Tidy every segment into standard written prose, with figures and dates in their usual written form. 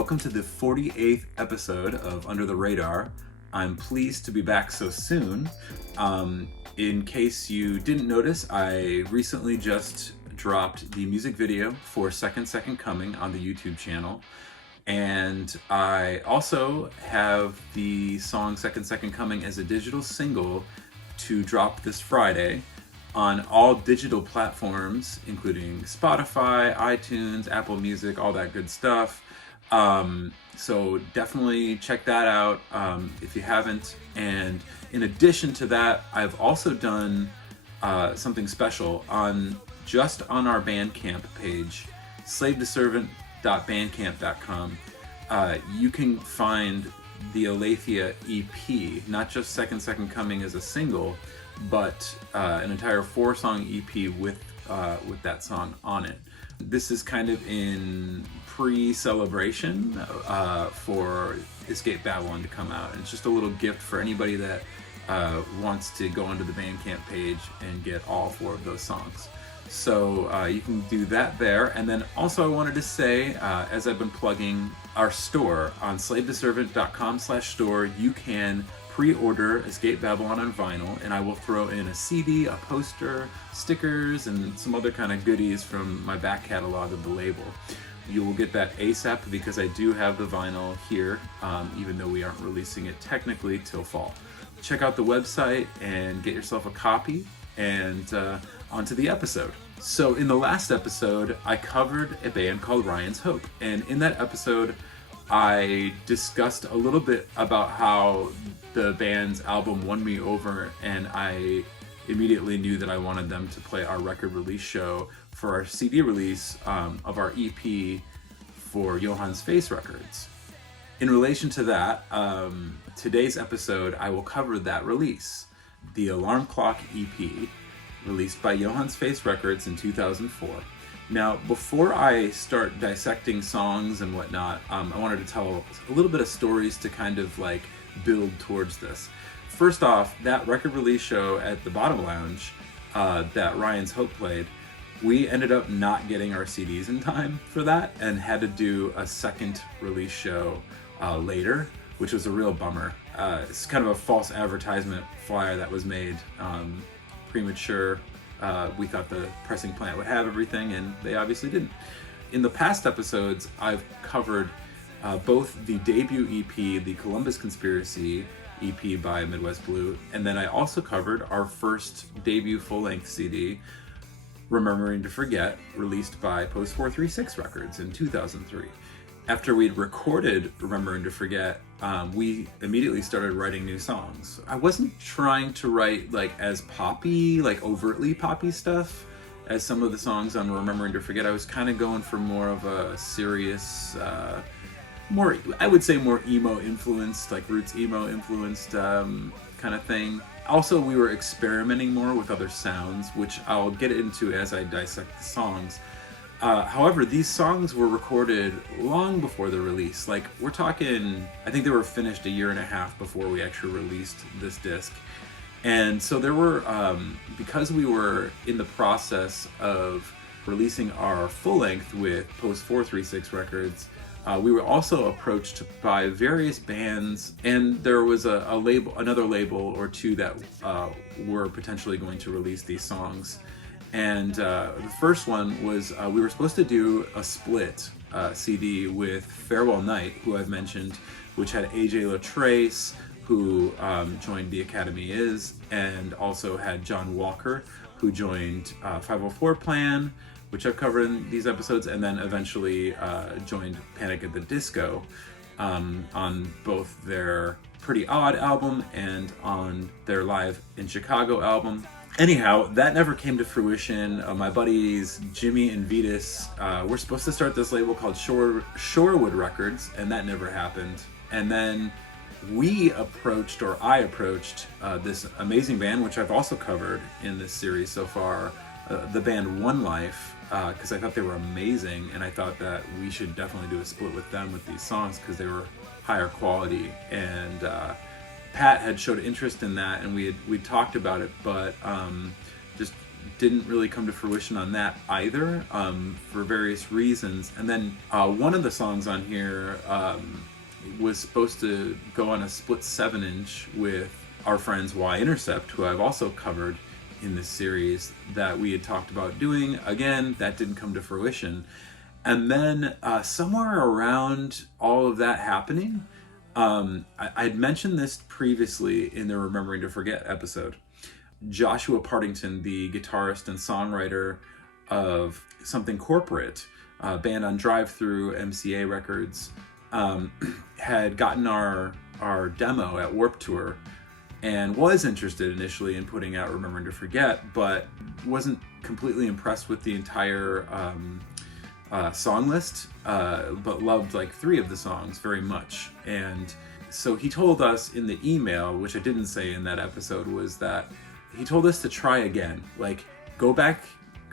welcome to the 48th episode of Under the Radar. I'm pleased to be back so soon. In case you didn't notice, I recently just dropped the music video for Second Coming on the YouTube channel. And I also have the song Second Coming as a digital single to drop this Friday on all digital platforms, including Spotify, iTunes, Apple Music, all that good stuff. So definitely check that out if you haven't. And in addition to that, I've also done something special on our Bandcamp page, slavetoservant.bandcamp.com. You can find the Aletheia EP, not just Second Coming as a single, but an entire 4-song EP with that song on it. This is kind of in pre-celebration for Escape Babylon to come out. And it's just a little gift for anybody that wants to go onto the Bandcamp page and get all 4 of those songs. So you can do that there. And then also I wanted to say, as I've been plugging our store on slavetoservant.com/store, you can pre-order Escape Babylon on vinyl, and I will throw in a CD, a poster, stickers, and some other kind of goodies from my back catalog of the label. You will get that ASAP because I do have the vinyl here, even though we aren't releasing it technically till fall. Check out the website and get yourself a copy, and onto the episode. So in the last episode, I covered a band called Ryan's Hope, and in that episode, I discussed a little bit about how the band's album won me over, and I immediately knew that I wanted them to play our record release show for our CD release of our EP for Johann's Face Records. In relation to that, today's episode, I will cover that release, the Alarm Clock EP, released by Johann's Face Records in 2004. Now, before I start dissecting songs and whatnot, I wanted to tell a little bit of stories to kind of like build towards this. First off, that record release show at the Bottom Lounge that Ryan's Hope played, we ended up not getting our CDs in time for that and had to do a second release show later, which was a real bummer. It's kind of a false advertisement flyer that was made, premature. We thought the pressing plant would have everything, and they obviously didn't. In the past episodes, I've covered both the debut EP, the Columbus Conspiracy EP by Midwest Blue, and then I also covered our first debut full-length CD, Remembering to Forget, released by Post 436 Records in 2003. After we'd recorded Remembering to Forget, we immediately started writing new songs. I wasn't trying to write like as poppy, like overtly poppy stuff as some of the songs on Remembering to Forget. I was kind of going for more of a serious, more, I would say more emo influenced, like roots emo influenced kind of thing. Also, we were experimenting more with other sounds, which I'll get into as I dissect the songs. However, these songs were recorded long before the release. Like, we're talking, I think they were finished a year and a half before we actually released this disc. And so there were, because we were in the process of releasing our full length with Post 436 Records, we were also approached by various bands, and there was another label or two that were potentially going to release these songs. And the first one was we were supposed to do a split CD with Farewell Night, who I've mentioned, which had AJ LaTrace, who joined The Academy Is, and also had John Walker, who joined 504 Plan, which I've covered in these episodes, and then eventually joined Panic at the Disco on both their Pretty Odd album and on their Live in Chicago album. Anyhow, that never came to fruition. My buddies Jimmy and Vitas were supposed to start this label called Shorewood Records, and that never happened. And then I approached this amazing band, which I've also covered in this series so far, the band One Life, because I thought they were amazing, and I thought that we should definitely do a split with them with these songs because they were higher quality. And Pat had showed interest in that, and we talked about it, but just didn't really come to fruition on that either, for various reasons. And then one of the songs on here was supposed to go on a split 7-inch with our friends Y-Intercept, who I've also covered in this series, that we had talked about doing. Again, that didn't come to fruition. And then somewhere around all of that happening, I'd mentioned this previously in the Remembering to Forget episode. Joshua Partington, the guitarist and songwriter of Something Corporate, a band on Drive-Thru MCA Records, had gotten our demo at Warped Tour and was interested initially in putting out Remembering to Forget, but wasn't completely impressed with the entire song list, but loved like 3 of the songs very much. And so he told us in the email, which I didn't say in that episode, was that he told us to try again, like go back,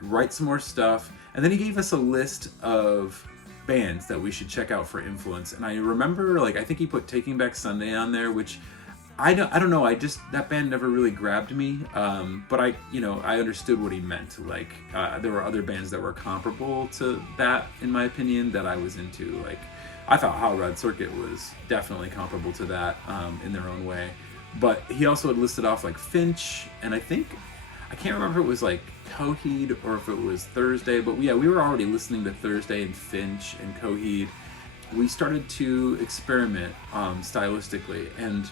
write some more stuff. And then he gave us a list of bands that we should check out for influence. And I remember, like, I think he put Taking Back Sunday on there, which I don't know, that band never really grabbed me, but I understood what he meant. Like, there were other bands that were comparable to that, in my opinion, that I was into. Like, I thought Hot Rod Circuit was definitely comparable to that, in their own way. But he also had listed off, like, Finch, and I can't remember if it was, like, Coheed or if it was Thursday, but yeah, we were already listening to Thursday and Finch and Coheed. We started to experiment, stylistically, and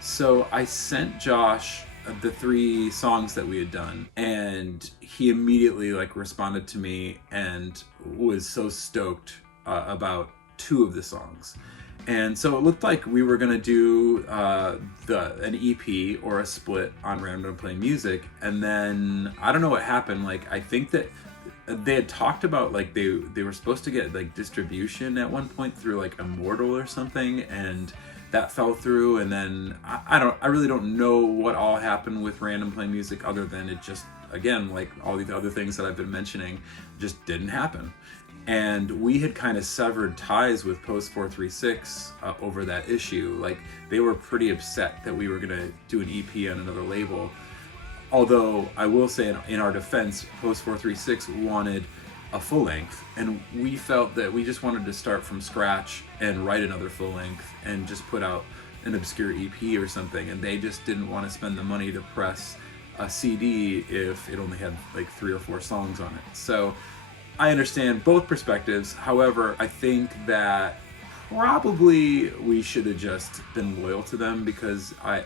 so I sent Josh the 3 songs that we had done, and he immediately like responded to me and was so stoked about 2 of the songs. And so it looked like we were gonna do an EP or a split on Random Play Music, and then I don't know what happened. Like, I think that they had talked about like they were supposed to get like distribution at one point through like Immortal or something, and that fell through. And then I really don't know what all happened with Random Play Music, other than it just, again, like all these other things that I've been mentioning, just didn't happen. And we had kind of severed ties with Post 436 over that issue. Like, they were pretty upset that we were going to do an EP on another label. Although, I will say in our defense, Post 436 wanted a full length, and we felt that we just wanted to start from scratch and write another full length and just put out an obscure EP or something. And they just didn't want to spend the money to press a CD if it only had like 3 or 4 songs on it. So I understand both perspectives. However, I think that probably we should have just been loyal to them, because I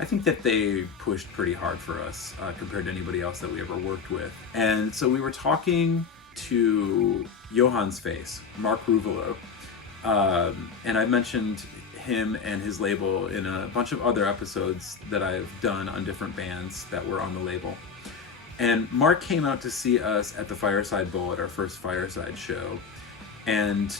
think that they pushed pretty hard for us compared to anybody else that we ever worked with. And so we were talking to Johann's face, Mark Ruvalo, and I mentioned him and his label in a bunch of other episodes that I've done on different bands that were on the label. And Mark came out to see us at the Fireside Bowl at our first Fireside show. And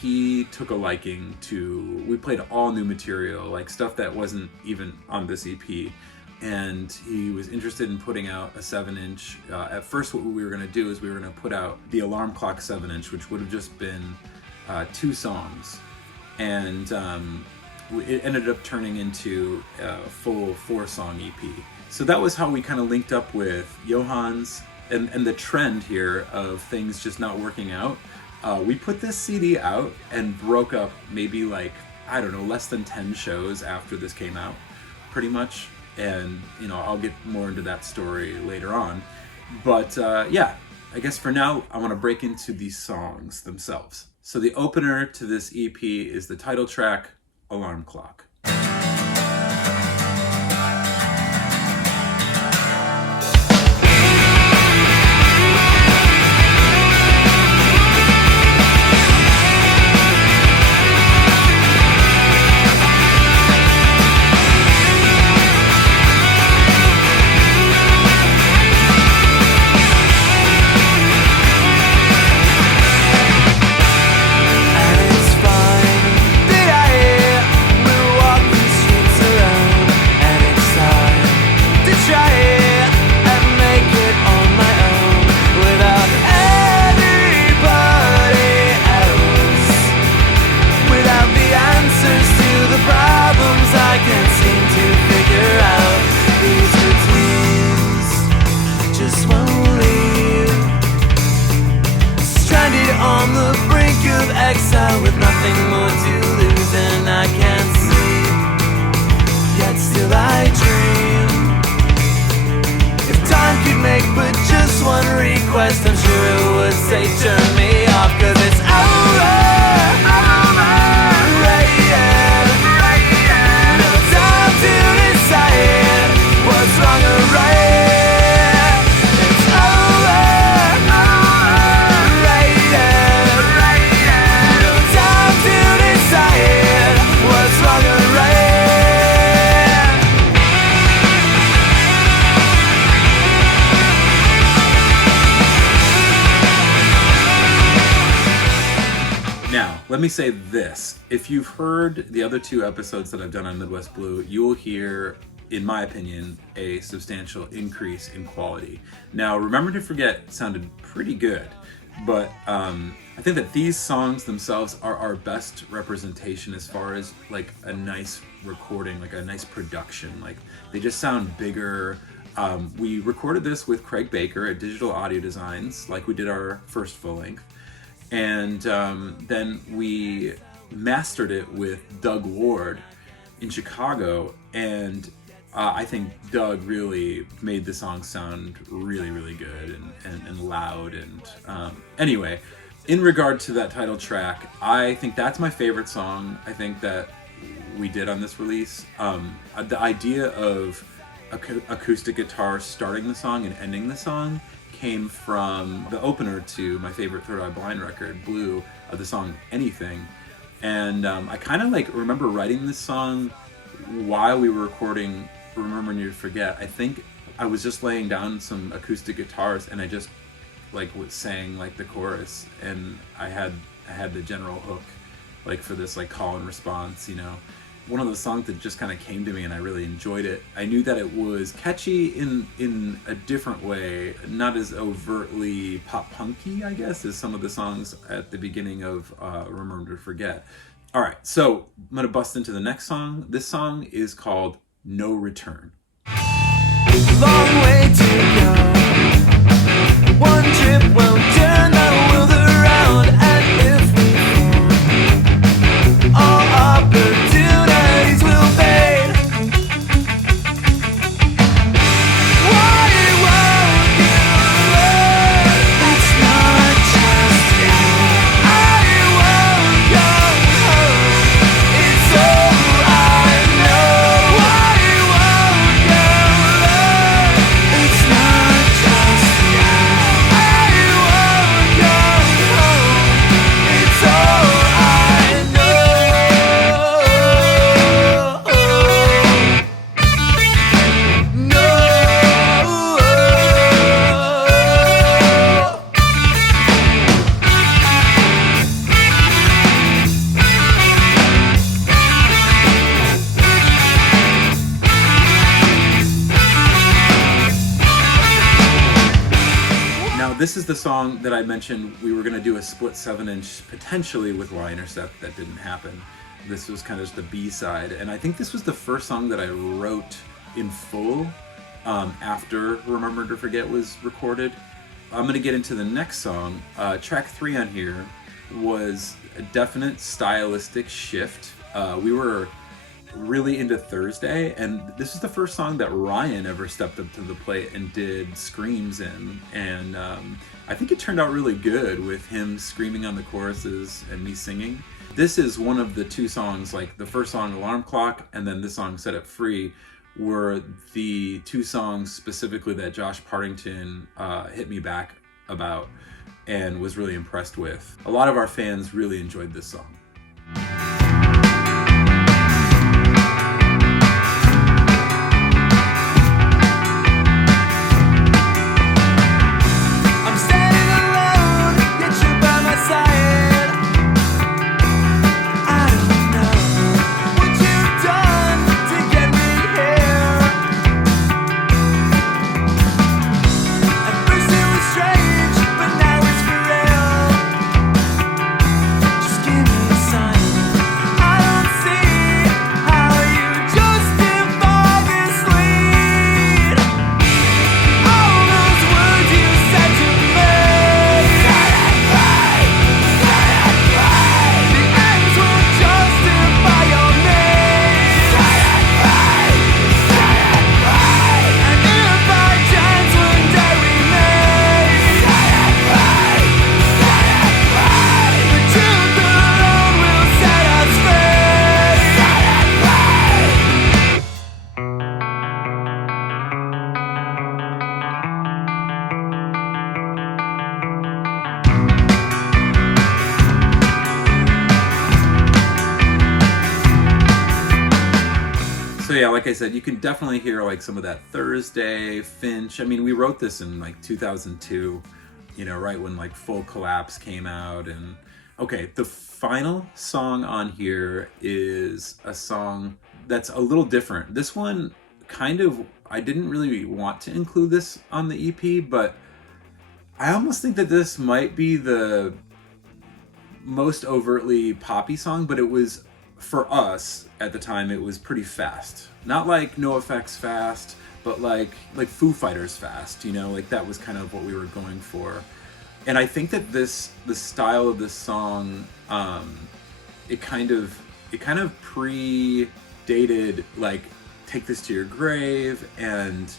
he took a liking to, we played all new material, like stuff that wasn't even on this EP. And he was interested in putting out a 7-inch. At first, what we were going to do is we were going to put out the Alarm Clock 7-inch, which would have just been 2 songs. And it ended up turning into a full 4-song EP. So that was how we kind of linked up with Johann's, and the trend here of things just not working out. We put this CD out and broke up maybe like, I don't know, less than 10 shows after this came out, pretty much. And, you know, I'll get more into that story later on. But yeah, I guess for now, I want to break into these songs themselves. So the opener to this EP is the title track, Alarm Clock. And it's fine, did I hear? let me say this. If you've heard the other 2 episodes that I've done on Midwest Blue, you will hear, in my opinion, a substantial increase in quality. Now, Remember to Forget sounded pretty good, but I think that these songs themselves are our best representation as far as like a nice recording, like a nice production. Like they just sound bigger. We recorded this with Craig Baker at Digital Audio Designs, like we did our first full length. And then we mastered it with Doug Ward in Chicago, and I think Doug really made the song sound really, really good and loud. And anyway, in regard to that title track, I think that's my favorite song I think that we did on this release. The idea of acoustic guitar starting the song and ending the song came from the opener to my favorite Third Eye Blind record, Blue, of the song Anything. And I kind of like remember writing this song while we were recording Remember to Forget. I think I was just laying down some acoustic guitars and I just like sang like the chorus, and I had the general hook like for this like call and response, you know. One of those songs that just kind of came to me and I really enjoyed it. I knew that it was catchy in a different way, not as overtly pop punky, I guess, as some of the songs at the beginning of Remember to Forget. All right, so I'm gonna bust into the next song. This song is called No Return. Long way to go. One trip won't turn the world around, and if we fall, all opportunities will fade. Why won't you learn? It's not just you. I won't go home. It's all I know. Why won't you learn? It's not just you. I won't go home. It's all I know. Now, this is the song that I mentioned we were going to do a split 7-inch potentially with Y Intercept. That didn't happen. This was kind of just the B-side, and I think this was the first song that I wrote in full after Remember to Forget was recorded. I'm going to get into the next song. Track 3 on here was a definite stylistic shift. We were really into Thursday, and this is the first song that Ryan ever stepped up to the plate and did screams in, and I think it turned out really good with him screaming on the choruses and me singing. This is one of the 2 songs, like the first song Alarm Clock and then this song Set It Free were the 2 songs specifically that Josh Partington hit me back about and was really impressed with. A lot of our fans really enjoyed this song. I'm standing alone, yet you're by my side. I don't know what you've done to get me here. At first it was strange, but now it's for real. Just give me a sign. I don't see how you justify this lead. All those words you said to me, the ends will justify your name. And if by chance one day we meet, the truth alone will set us free. So yeah, like I said, you can definitely hear like some of that Thursday, Finch. I mean, we wrote this in like 2002, you know, right when like Full Collapse came out, and Okay, the final song on here is a song that's a little different. This one kind of, I didn't really want to include this on the EP, but I almost think that this might be the most overtly poppy song, but it was, for us at the time, it was pretty fast. Not like NoFX fast, but like Foo Fighters fast, you know, like that was kind of what we were going for. And I think that the style of this song, it kind of predated like Take This to Your Grave and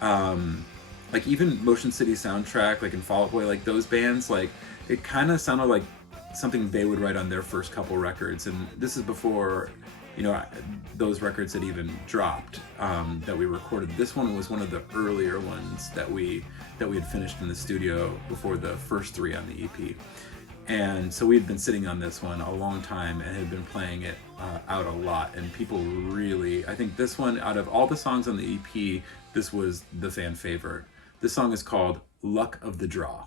like even Motion City Soundtrack, like in Fall Out Boy, like those bands, like it kind of sounded like something they would write on their first couple records. And this is before, you know, those records had even dropped, that we recorded. This one was one of the earlier ones that we had finished in the studio before the first three on the EP. And so we had been sitting on this one a long time and had been playing it out a lot. And people really, I think this one, out of all the songs on the EP, this was the fan favorite. This song is called Luck of the Draw.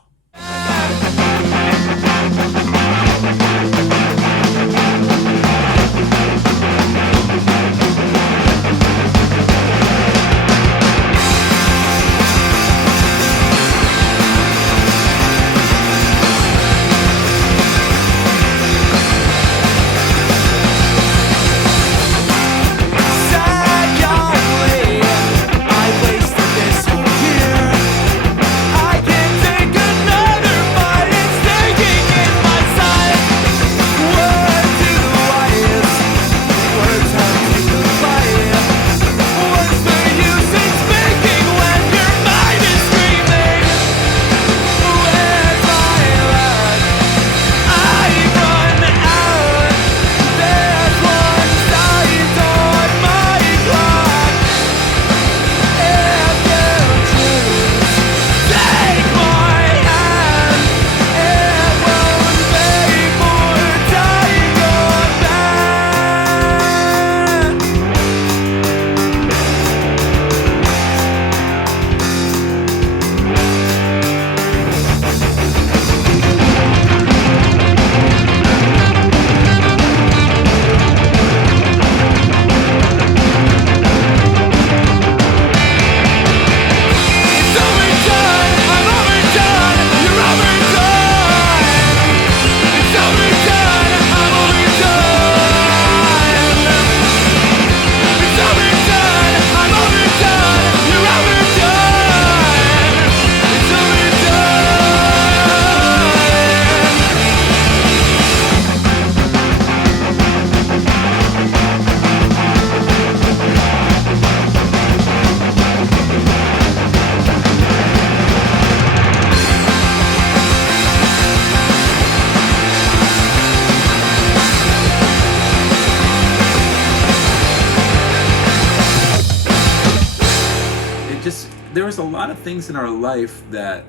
There was a lot of things in our life that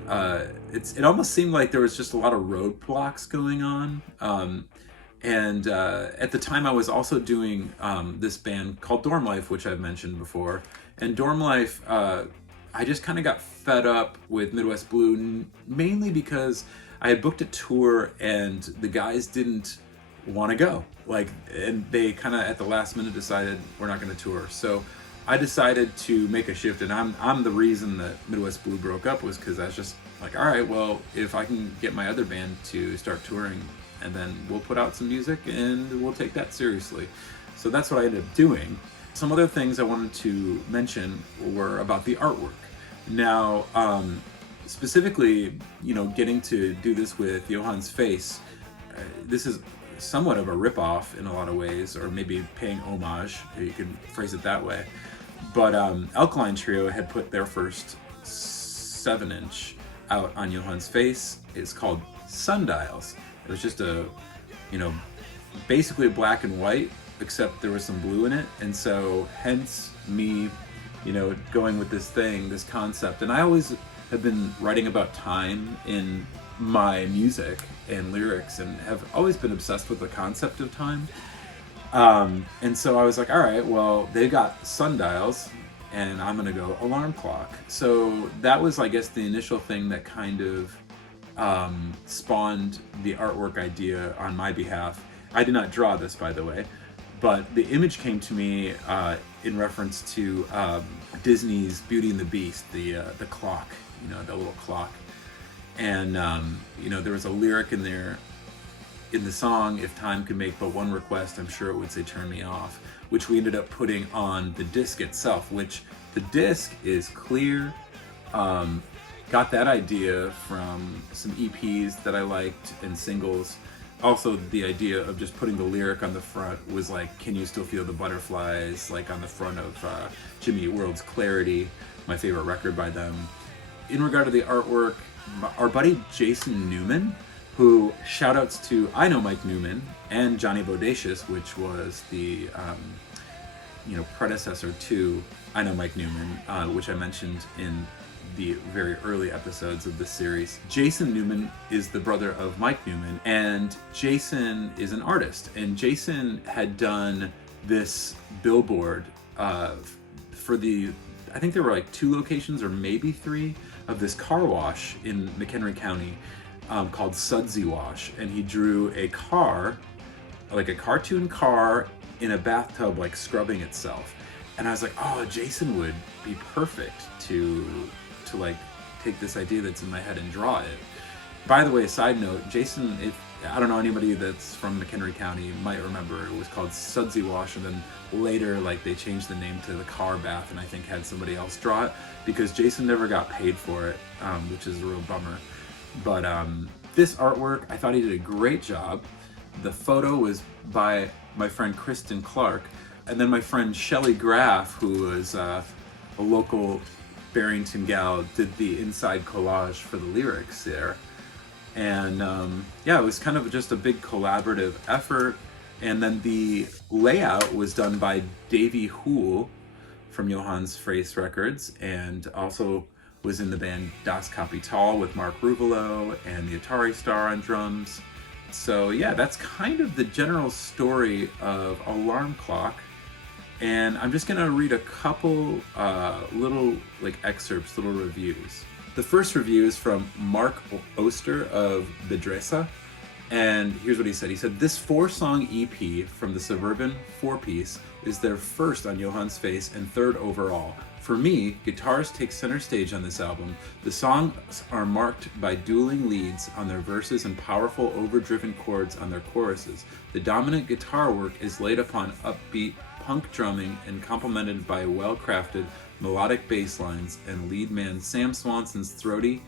it almost seemed like there was just a lot of roadblocks going on. And at the time I was also doing this band called Dorm Life, which I've mentioned before. And Dorm Life, I just kind of got fed up with Midwest Blue, mainly because I had booked a tour and the guys didn't want to go. And they kind of at the last minute decided we're not going to tour. So I decided to make a shift, and I'm the reason that Midwest Blue broke up was because I was just like, all right, well, if I can get my other band to start touring, and then we'll put out some music and we'll take that seriously. So that's what I ended up doing. Some other things I wanted to mention were about the artwork. Now, specifically, you know, getting to do this with Johann's face, this is somewhat of a ripoff in a lot of ways, or maybe paying homage, you can phrase it that way. But Alkaline Trio had put their first 7-inch out on Johann's face. It's called Sundials. It was just a, you know, basically black and white, except there was some blue in it. And so hence me, you know, going with this concept. And I always have been writing about time in my music and lyrics and have always been obsessed with the concept of time. And so I was like, all right, well, they got sundials and I'm going to go alarm clock. So that was, I guess, the initial thing that kind of spawned the artwork idea on my behalf. I did not draw this, by the way, but the image came to me in reference to Disney's Beauty and the Beast, the clock, the little clock. And, there was a lyric in there in the song, "If time could make but one request, I'm sure it would say turn me off," which we ended up putting on the disc itself, which the disc is clear. Got that idea from some EPs that I liked and singles. Also, the idea of just putting the lyric on the front was like, "Can you still feel the butterflies?" like on the front of Jimmy Eat World's Clarity, my favorite record by them. In regard to the artwork, our buddy Jason Newman, who shout outs to I Know Mike Newman and Johnny Bodacious, which was the predecessor to I Know Mike Newman, which I mentioned in the very early episodes of this series. Jason Newman is the brother of Mike Newman, and Jason is an artist. And Jason had done this billboard for I think there were like 2 locations or maybe 3 of this car wash in McHenry County called Sudsy Wash. And he drew a car, like a cartoon car in a bathtub, like scrubbing itself. And I was like, oh, Jason would be perfect to like take this idea that's in my head and draw it. By the way, side note, Jason, I don't know anybody that's from McHenry County might remember, it was called Sudsy Wash, and then later like they changed the name to the car bath, and I think had somebody else draw it because Jason never got paid for it, which is a real bummer. But this artwork, I thought he did a great job. The photo was by my friend Kristen Clark, and then my friend Shelly Graff, who was a local Barrington gal, did the inside collage for the lyrics there. And it was kind of just a big collaborative effort. And then the layout was done by Davey Hool from Johann's Face Records, and also was in the band Das Kapital with Mark Ruvalo and the Atari Star on drums. So yeah, that's kind of the general story of Alarm Clock. And I'm just gonna read a couple little excerpts, little reviews. The first review is from Mark Oster of Bedresa, and here's what he said. He said, "This 4-song EP from the Suburban 4-piece is their first on Johann's Face and third overall. For me, guitars take center stage on this album. The songs are marked by dueling leads on their verses and powerful overdriven chords on their choruses. The dominant guitar work is laid upon upbeat punk drumming and complemented by well-crafted melodic bass lines and lead man Sam Swanson's throaty,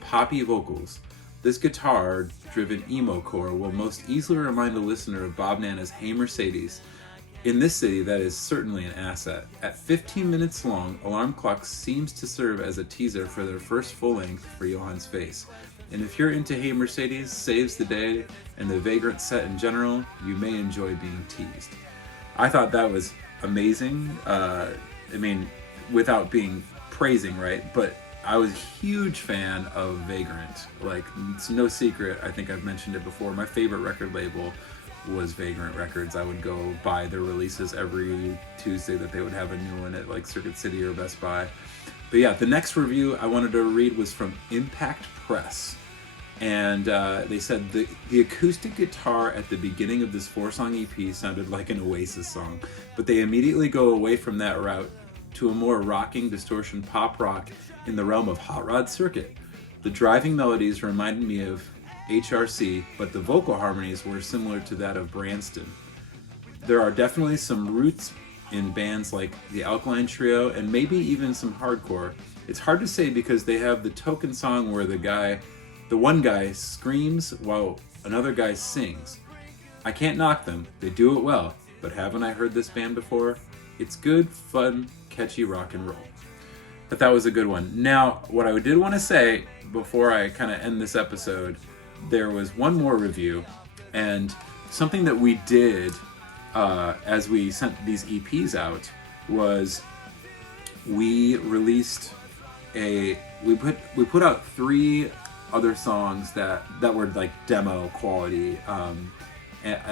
poppy vocals. This guitar-driven emo core will most easily remind a listener of Bob Nana's Hey Mercedes. In this city, that is certainly an asset. At 15 minutes long, Alarm Clock seems to serve as a teaser for their first full-length for Johann's Face. And if you're into Hey Mercedes, Saves the Day, and the Vagrant set in general, you may enjoy being teased." I thought that was amazing. Without being praising, right? But I was a huge fan of Vagrant. Like, it's no secret, I think I've mentioned it before, my favorite record label was Vagrant Records. I would go buy their releases every Tuesday that they would have a new one at like Circuit City or Best Buy. But yeah, the next review I wanted to read was from Impact Press. And they said the acoustic guitar at the beginning of this 4-song EP sounded like an Oasis song, but they immediately go away from that route to a more rocking distortion pop rock in the realm of Hot Rod Circuit. The driving melodies reminded me of HRC, but the vocal harmonies were similar to that of Branston. There are definitely some roots in bands like the Alkaline Trio and maybe even some hardcore. It's hard to say because they have the token song where the one guy screams while another guy sings. I can't knock them, they do it well, but haven't I heard this band before? It's good, fun, catchy rock and roll. But that was a good one. Now, what I did want to say before I kind of end this episode, there was one more review, and something that we did as we sent these EPs out was we released we put out 3 other songs that were like demo quality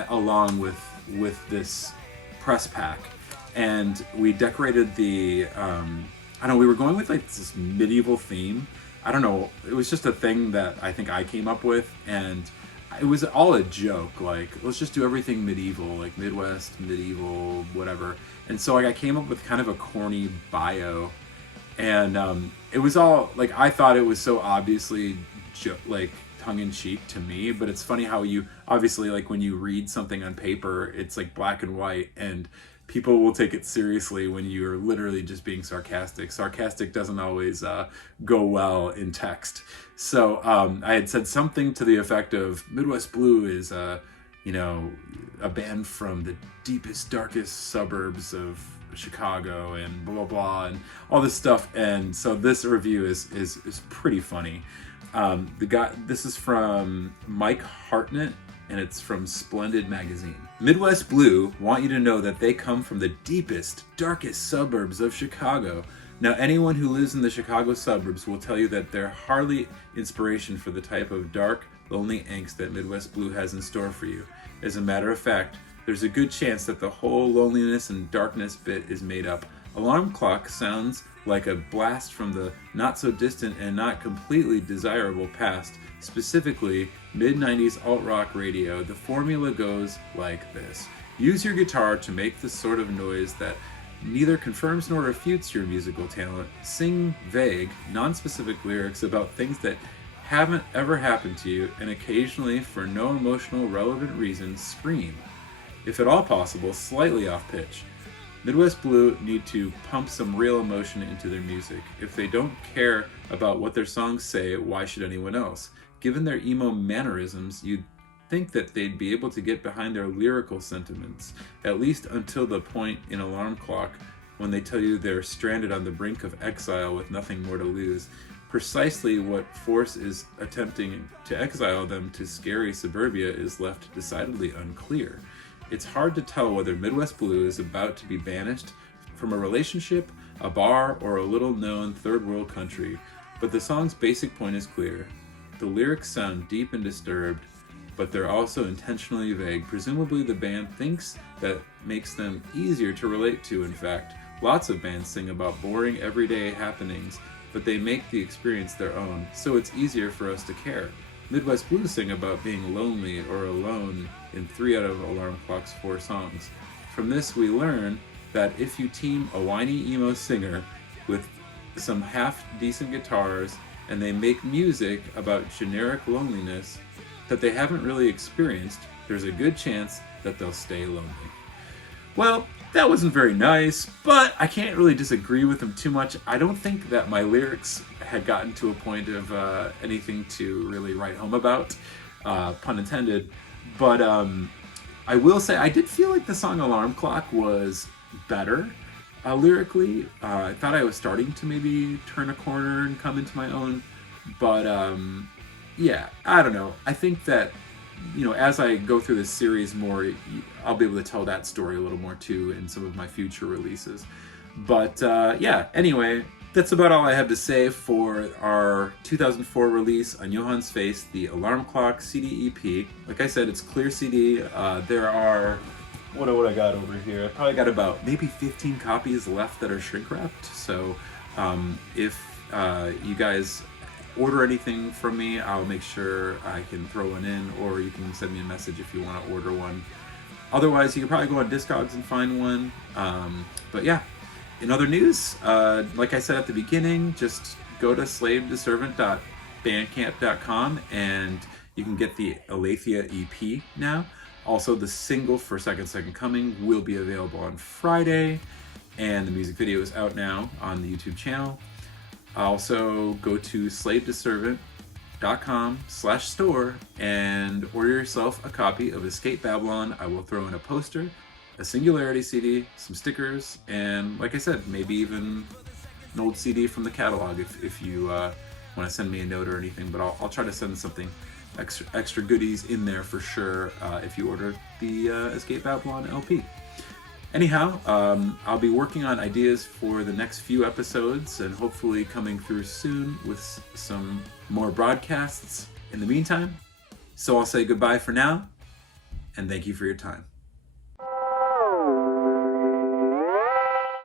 along with this press pack, and we decorated the we were going with like this medieval theme. I don't know, it was just a thing that I think I came up with, and it was all a joke. Like, let's just do everything medieval, like Midwest, medieval, whatever. And so like I came up with kind of a corny bio, and it was all like, I thought it was so obviously like tongue-in-cheek to me, but it's funny how you obviously, like, when you read something on paper, it's like black and white, and people will take it seriously when you're literally just being sarcastic. Sarcastic doesn't always go well in text. So I had said something to the effect of, Midwest Blue is you know, a band from the deepest, darkest suburbs of Chicago, and blah blah blah, and all this stuff. And so this review is pretty funny. This is from Mike Hartnett, and it's from Splendid Magazine. Midwest Blue want you to know that they come from the deepest, darkest suburbs of Chicago. Now, anyone who lives in the Chicago suburbs will tell you that they're hardly inspiration for the type of dark, lonely angst that Midwest Blue has in store for you. As a matter of fact, there's a good chance that the whole loneliness and darkness bit is made up. Alarm Clock sounds like a blast from the not-so-distant and not completely desirable past, specifically mid-90s alt-rock radio. The formula goes like this. Use your guitar to make the sort of noise that neither confirms nor refutes your musical talent. Sing vague, non-specific lyrics about things that haven't ever happened to you, and occasionally, for no emotional relevant reason, scream. If at all possible, slightly off-pitch. Midwest Blue need to pump some real emotion into their music. If they don't care about what their songs say, why should anyone else? Given their emo mannerisms, you'd think that they'd be able to get behind their lyrical sentiments, at least until the point in Alarm Clock when they tell you they're stranded on the brink of exile with nothing more to lose. Precisely what force is attempting to exile them to scary suburbia is left decidedly unclear. It's hard to tell whether Midwest Blue is about to be banished from a relationship, a bar, or a little-known third-world country, but the song's basic point is clear. The lyrics sound deep and disturbed, but they're also intentionally vague. Presumably the band thinks that makes them easier to relate to. In fact, lots of bands sing about boring everyday happenings, but they make the experience their own, so it's easier for us to care. Midwest Blue sing about being lonely or alone in 3 out of Alarm Clock's 4 songs. From this we learn that if you team a whiny emo singer with some half-decent guitars and they make music about generic loneliness that they haven't really experienced, there's a good chance that they'll stay lonely. Well, that wasn't very nice, but I can't really disagree with him too much. I don't think that my lyrics had gotten to a point of anything to really write home about, pun intended. But I will say I did feel like the song Alarm Clock was better lyrically. I thought I was starting to maybe turn a corner and come into my own. But yeah, I don't know. I think that, you know, as I go through this series more, I'll be able to tell that story a little more too in some of my future releases. But yeah, anyway, that's about all I have to say for our 2004 release on Johann's Face, the Alarm Clock CD EP. Like I said, it's clear CD. There are, what I got over here? I probably got about maybe 15 copies left that are shrink wrapped. So if you guys order anything from me, I'll make sure I can throw one in, or you can send me a message if you want to order one. Otherwise, you can probably go on Discogs and find one. But yeah, in other news, like I said at the beginning, just go to slavedeservant.bandcamp.com and you can get the Aletheia EP now. Also, the single for Second Coming will be available on Friday, and the music video is out now on the YouTube channel. Also, go to slavedeservant.com/store and order yourself a copy of Escape Babylon. I will throw in a poster, a Singularity CD, some stickers, and like I said, maybe even an old CD from the catalog if you want to send me a note or anything. But I'll try to send something extra goodies in there for sure if you order the Escape Babylon LP. Anyhow, I'll be working on ideas for the next few episodes and hopefully coming through soon with some more broadcasts in the meantime. So I'll say goodbye for now, and thank you for your time.